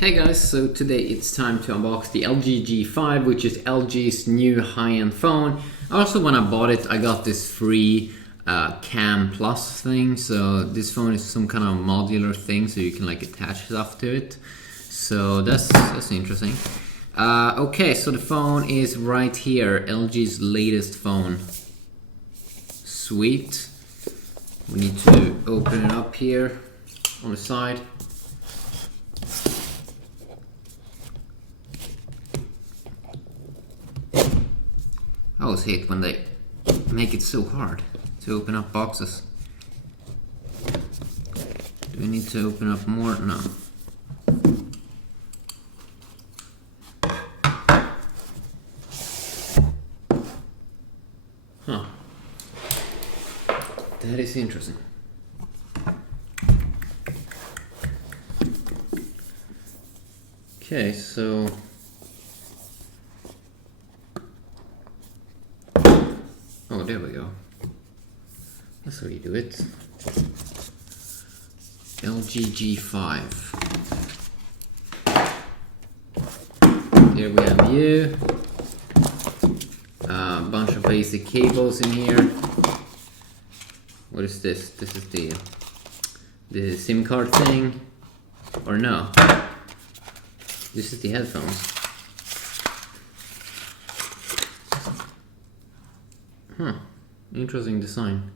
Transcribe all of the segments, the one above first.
Hey guys, so today it's time to unbox the LG G5, which is LG's new high-end phone. Also, when I bought it, I got this free Cam Plus thing. So this phone is some kind of modular thing, so you can like attach stuff to it. So that's interesting. Okay, so the phone is right here, LG's latest phone. Sweet. We need to open it up here on the side. I always hate when they make it so hard to open up boxes. Do we need to open up more? No. Huh. That is interesting. Okay, so oh, there we go. That's how you do it. LG G5. Here we have you. A bunch of basic cables in here. What is this? This is the SIM card thing. Or no. This is the headphones. Huh, interesting design.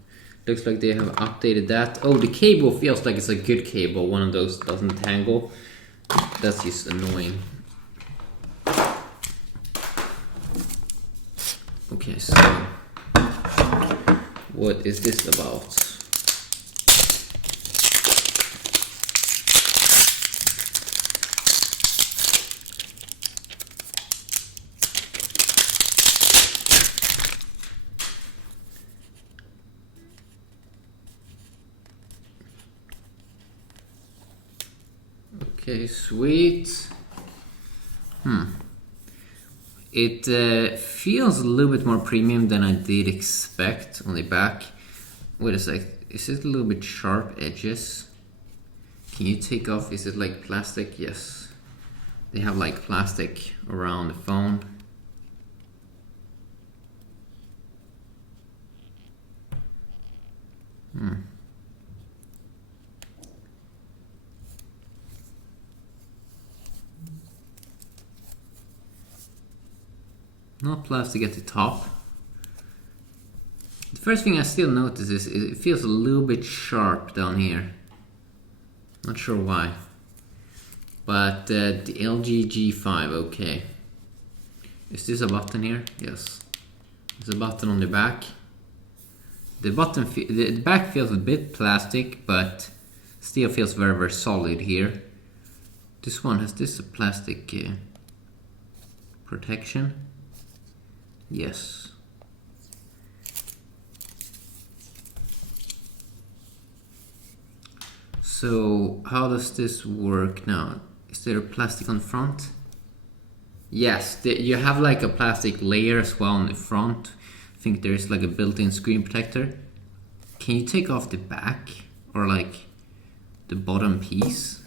Looks like they have updated that. Oh, the cable feels like it's a good cable. One of those doesn't tangle. That's just annoying. Okay, so what is this about? Okay, sweet. It feels a little bit more premium than I did expect on the back. Wait a sec, is it a little bit sharp edges? Can you take off, is it like plastic? Yes. They have like plastic around the phone. Not plastic at the top. The first thing I still notice is it feels a little bit sharp down here. Not sure why. But the LG G5, okay. Is this a button here? Yes. There's a button on the back. The back feels a bit plastic, but still feels very, very solid here. This one, has this a plastic protection? Yes. So how does this work now? Is there a plastic on the front? Yes, you have like a plastic layer as well on the front. I think there's like a built-in screen protector. Can you take off the back or like the bottom piece?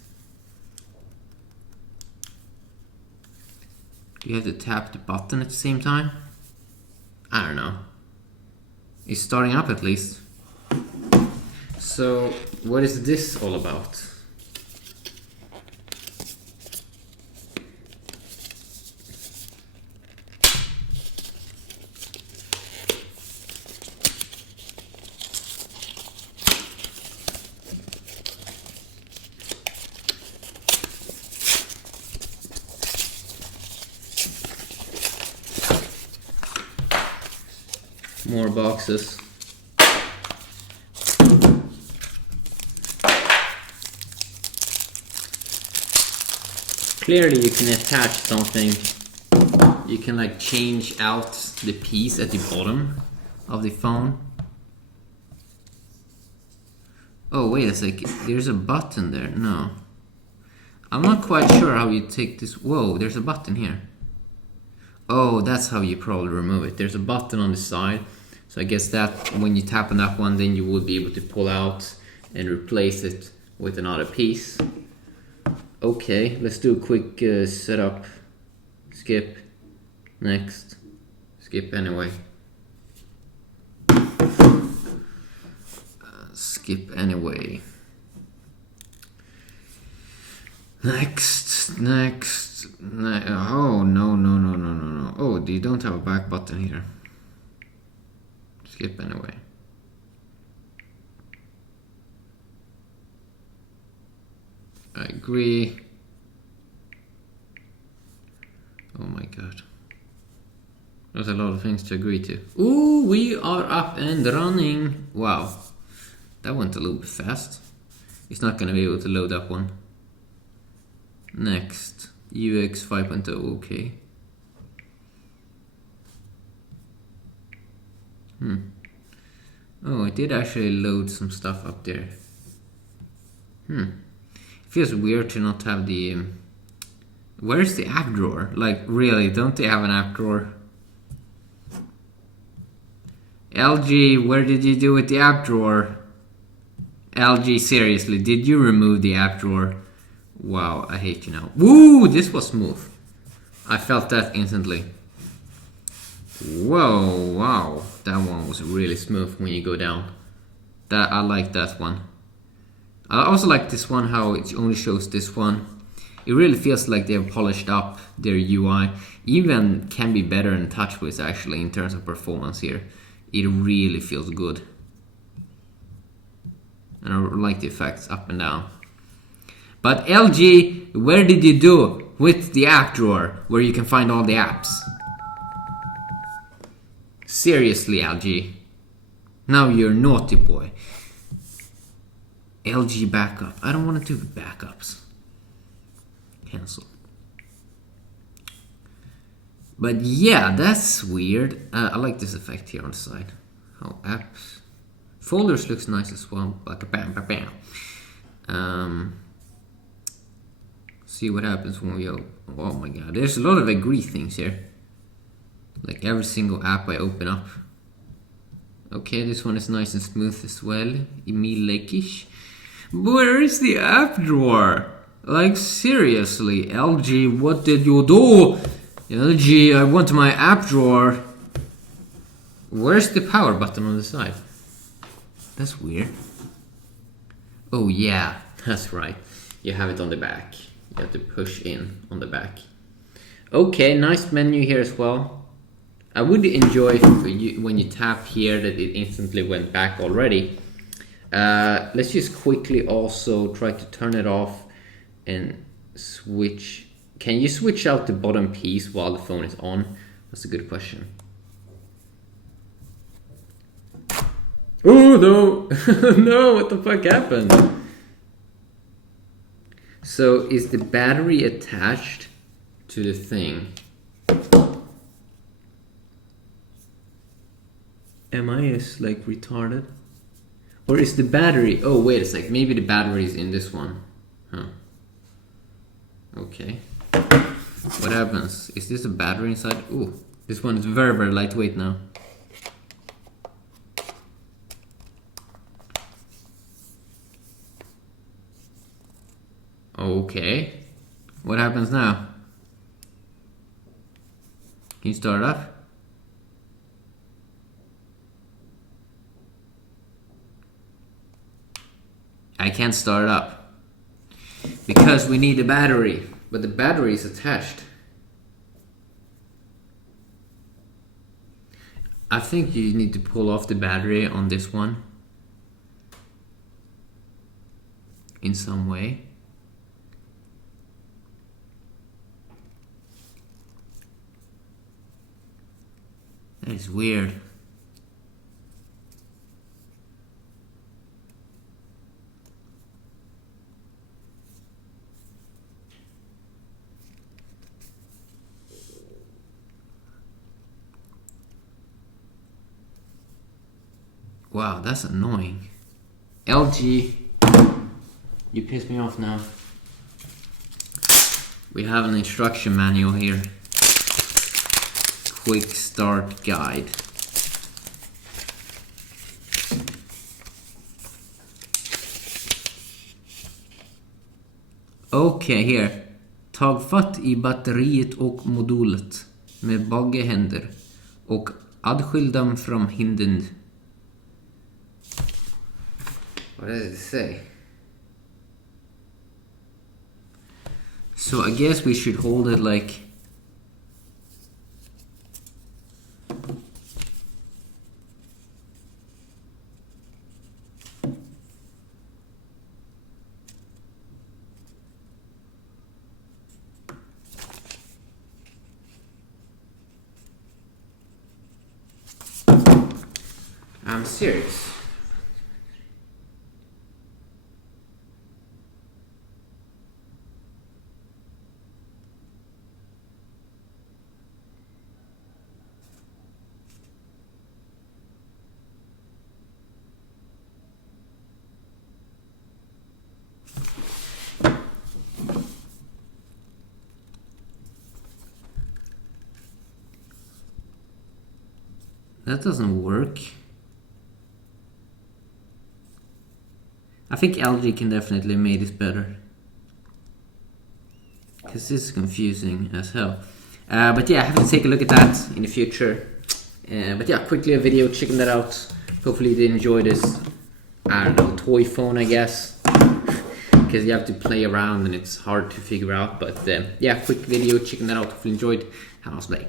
Do you have to tap the button at the same time? I don't know. It's starting up at least. So what is this all about? More boxes. Clearly you can attach something. You can like change out the piece at the bottom of the phone. Oh wait a sec, there's a button there. No. I'm not quite sure how you take this. Whoa, there's a button here. Oh, that's how you probably remove it. There's a button on the side. So I guess that when you tap on that one, then you will be able to pull out and replace it with another piece. Okay, let's do a quick setup. Skip. Next. Skip anyway. Skip anyway. Next. Oh, no. Oh, you don't have a back button here. Skip anyway. I agree. Oh my god. There's a lot of things to agree to. Ooh, we are up and running. Wow. That went a little bit fast. It's not gonna be able to load up one. Next. UX 5.0, okay. Oh, it did actually load some stuff up there. It feels weird to not have the... where's the app drawer? Like, really, don't they have an app drawer? LG, where did you do with the app drawer? LG, seriously, did you remove the app drawer? Wow, I hate you now. Woo, this was smooth. I felt that instantly. Whoa, wow, that one was really smooth when you go down. That I like that one. I also like this one, how it only shows this one. It really feels like they've polished up their UI. Even can be better in TouchWiz actually in terms of performance here. It really feels good. And I like the effects up and down. But LG, where did you do with the app drawer where you can find all the apps? Seriously, LG. Now you're a naughty boy. LG backup. I don't want to do backups. Cancel. But yeah, that's weird. I like this effect here on the side. How apps. Folders looks nice as well. Like a bam, bam, bam. See what happens when we open. Oh my god, there's a lot of agree things here. Like every single app I open up. Okay, this one is nice and smooth as well. Emil Lakeish. Where is the app drawer? Like seriously, LG, what did you do? LG, I want my app drawer. Where's the power button on the side? That's weird. Oh yeah, that's right. You have it on the back. You have to push in on the back. Okay, nice menu here as well. I would enjoy if when you tap here that it instantly went back already. Let's just quickly also try to turn it off and switch. Can you switch out the bottom piece while the phone is on? That's a good question. Oh no! No, what the fuck happened? So is the battery attached to the thing? Am I like retarded? Or is the battery... Oh, wait a sec. Maybe the battery is in this one. Huh. Okay. What happens? Is this a battery inside? Ooh, this one is very, very lightweight now. Okay. What happens now? Can you start it up? I can't start it up because we need a battery, but the battery is attached. I think you need to pull off the battery on this one in some way. That is weird. Wow, that's annoying. LG, you piss me off now. We have an instruction manual here. Quick start guide. Okej, här. Tag fatt i batteriet och modulet med bägge händer och adskilj dem från hindern. What does it say? So I guess we should hold it like... I'm serious. That doesn't work. I think LG can definitely make this better. Because this is confusing as hell. But yeah, I have to take a look at that in the future. But yeah, quickly a video checking that out. Hopefully you did enjoy this, I don't know, toy phone I guess. Because you have to play around and it's hard to figure out. But yeah, quick video checking that out. Hopefully you enjoyed. Have a nice day.